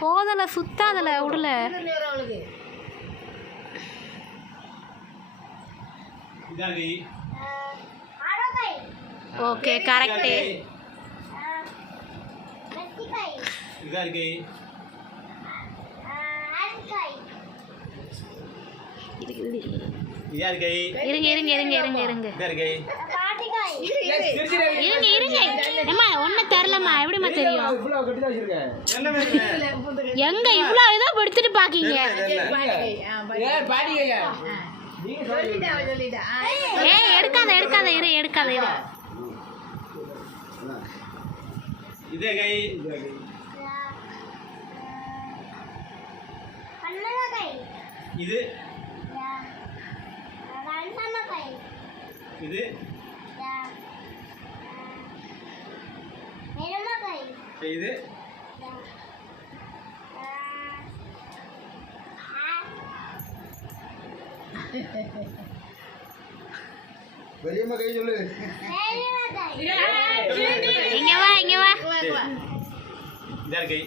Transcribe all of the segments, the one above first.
போதல சுத்தாதல விடல. Okay correct. இருங்க இருங்க இருங்க இருங்க இருங்க இருங்க இருங்க. அம்மா ஒன்னும் தெரியலம்மா, எப்படிம்மா தெரியும்? எங்க இவ்வளோ ஏதோ எடுத்துட்டு பாக்கீங்க? ஏய் எடுக்காத எடுக்காத இரு எடுக்காத இரு. இதே கை இது இது இது பெரியம்மா கை சொல்லு. இங்க வா இங்க வா. இதே கை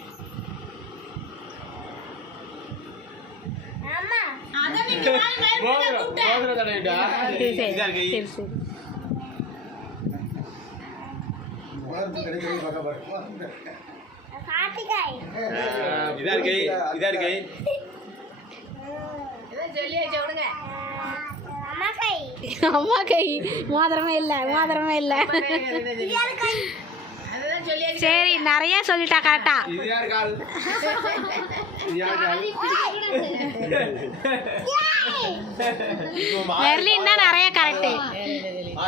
அம்மா கை மோதிரமே இல்ல மோதிரமே இல்ல. சரி நிறைய சொல்லிட்டா கரெக்டா. வெர்லின் தான் நிறைய கரெக்ட்.